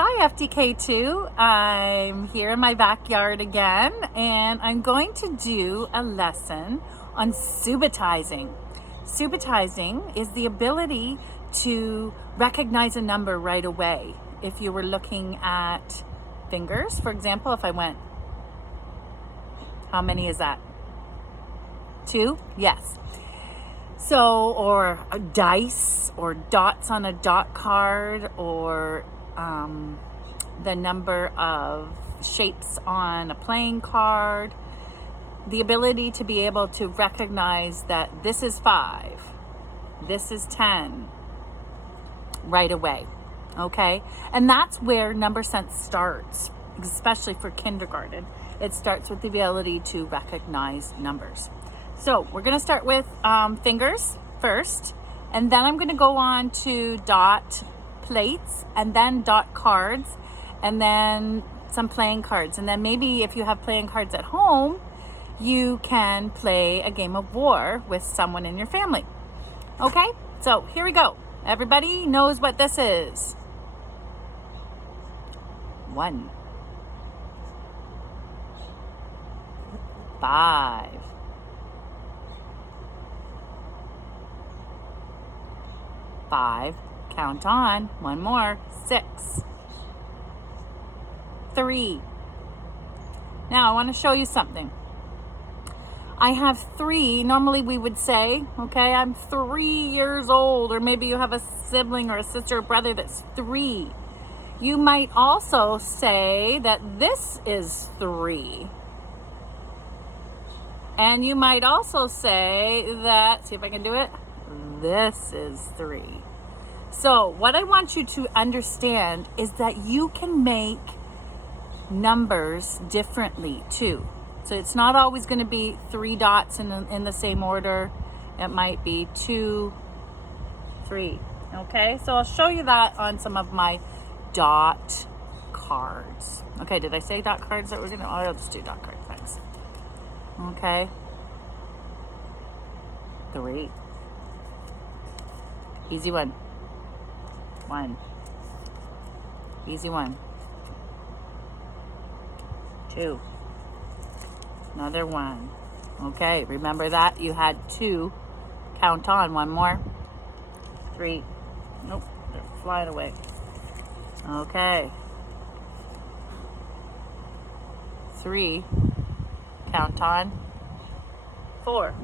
Hi FDK2, I'm here in my backyard again and I'm going to do a lesson on subitizing. Subitizing is the ability to recognize a number right away. If you were looking at fingers, for example, if I went, how many is that? 2? Yes. So, or dice or dots on a dot card or the number of shapes on a playing card, the ability to be able to recognize that this is 5, this is 10 right away, okay? And that's where number sense starts, especially for kindergarten. It starts with the ability to recognize numbers. So we're going to start with fingers first, and then I'm going to go on to dot plates, and then dot cards, and then some playing cards. And then maybe if you have playing cards at home, you can play a game of war with someone in your family. Okay, so here we go. Everybody knows what this is. 1, 5, 5, count on, one more, 6, 3. Now I want to show you something. I have 3. Normally we would say, okay, I'm 3 years old, or maybe you have a sibling or a sister or brother that's 3. You might also say that this is 3. And you might also say that, see if I can do it, this is 3. So what I want you to understand is that you can make numbers differently too. So it's not always going to be 3 dots in the same order. It might be 2, 3. Okay, so I'll show you that on some of my dot cards. Okay, did I say dot cards that we're going to? I'll just do dot cards. Thanks. Okay. 3. Easy one. 1. Easy one. 2. Another 1. Okay, remember that? You had 2. Count on, one more. 3. Nope, they're flying away. Okay. 3. Count on. 4.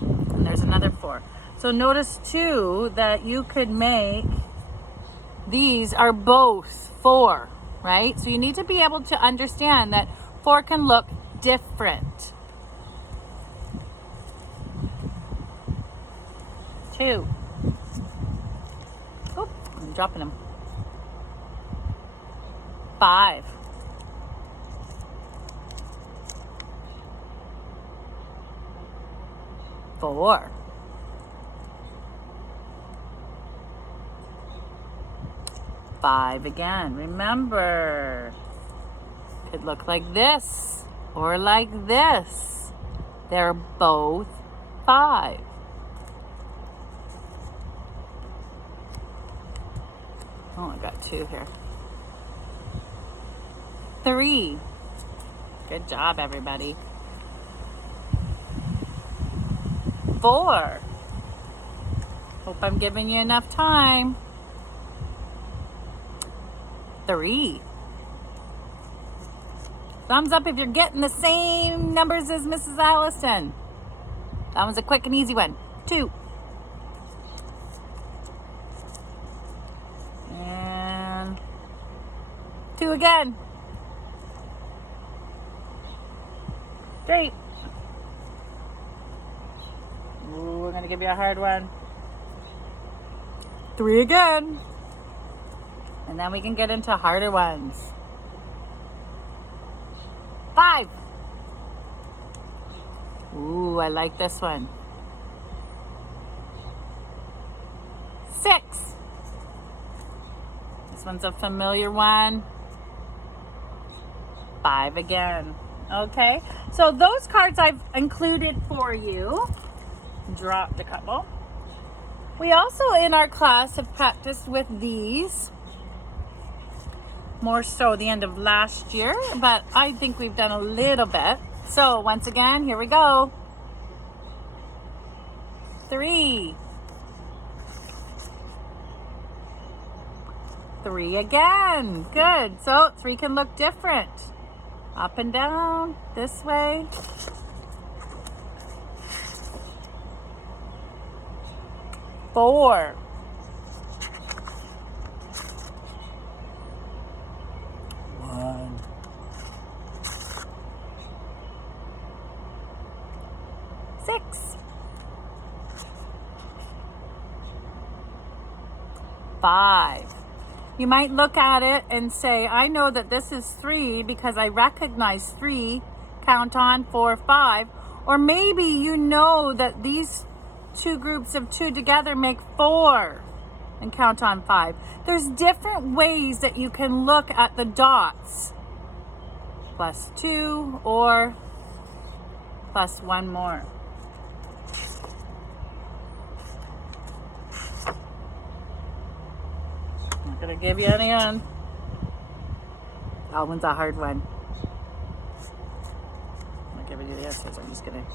And there's another 4. So notice too that you could make, these are both 4, right? So you need to be able to understand that 4 can look different. 2. Oh, I'm dropping them. 5. 4. 5 again. Remember, could look like this or like this. They're both 5. Oh, I got 2 here. 3. Good job, everybody. 4. Hope I'm giving you enough time. 3. Thumbs up if you're getting the same numbers as Mrs. Allison. That was a quick and easy one. 2. And 2 again. 3. Ooh, we're going to give you a hard one. 3 again. And then we can get into harder ones. 5. Ooh, I like this one. 6. This one's a familiar one. 5 again. Okay, so those cards I've included for you. Dropped a couple. We also in our class have practiced with these, more so the end of last year, but I think we've done a little bit. So once again, here we go. 3. 3 again. Good. So 3 can look different. Up and down, this way. 4. 1. 6. 5. You might look at it and say, I know that this is 3 because I recognize 3, count on 4, 5. Or maybe you know that these two groups of 2 together make 4 and count on 5. There's different ways that you can look at the dots. +2 or +1 more. I'm not going to give you any on. That one's a hard one. I'm not giving you the answers. I'm just going to.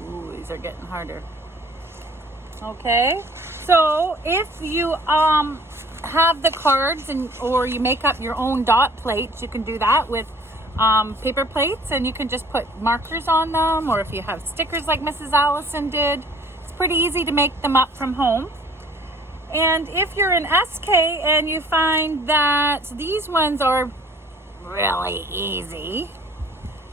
Ooh, these are getting harder. Okay, so if you have the cards or you make up your own dot plates, you can do that with paper plates, and you can just put markers on them, or if you have stickers like Mrs. Allison did, it's pretty easy to make them up from home. And if you're in SK and you find that these ones are really easy,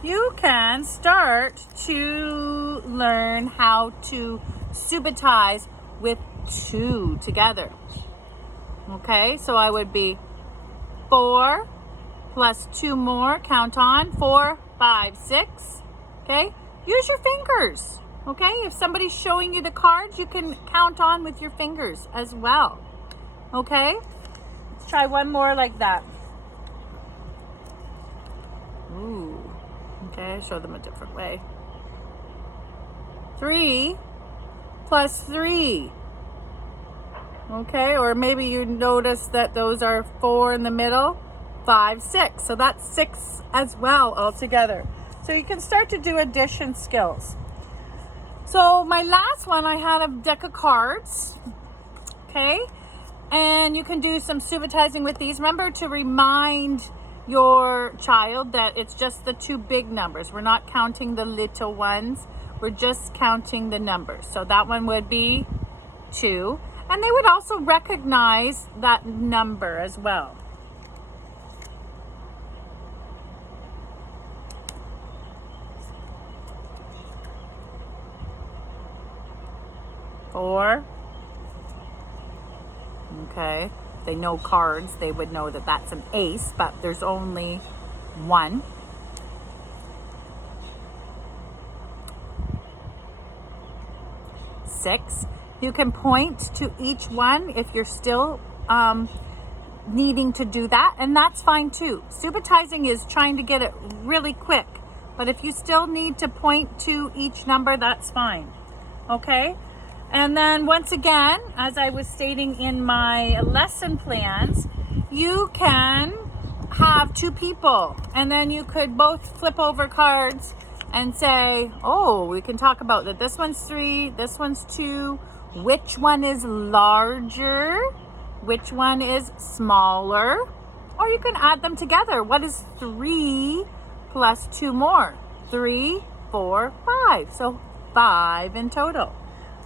you can start to learn how to subitize with 2 together. Okay, so I would be 4 plus 2 more, count on 4, 5, 6. Okay, use your fingers. Okay, if somebody's showing you the cards, you can count on with your fingers as well. Okay, let's try one more like that. Ooh, okay, show them a different way. 3 plus 3. Okay, or maybe you notice that those are 4 in the middle, 5, 6. So that's 6 as well altogether. So you can start to do addition skills. So my last one, I had a deck of cards. Okay, and you can do some subitizing with these. Remember to remind your child that it's just the 2 big numbers. We're not counting the little ones. We're just counting the numbers. So that one would be 2. And they would also recognize that number as well. Four. Okay. They know cards. They would know that that's an ace, but there's only 1. 6. You can point to each one if you're still needing to do that, and that's fine too. Subitizing is trying to get it really quick, but if you still need to point to each number, that's fine. Okay, and then once again, as I was stating in my lesson plans, you can have 2 people, and then you could both flip over cards and say, oh, we can talk about that this one's 3, this one's 2, which one is larger, which one is smaller, or you can add them together. What is 3 plus 2 more? 3, 4, 5. So 5 in total.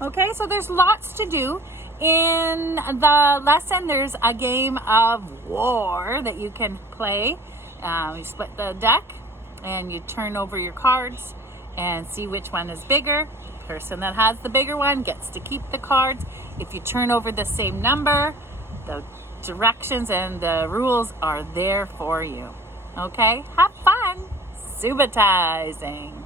Okay, so there's lots to do. In the lesson, there's a game of war that you can play. You split the deck and you turn over your cards and see which one is bigger. The person that has the bigger one gets to keep the cards. If you turn over the same number, the directions and the rules are there for you. Okay, have fun subitizing.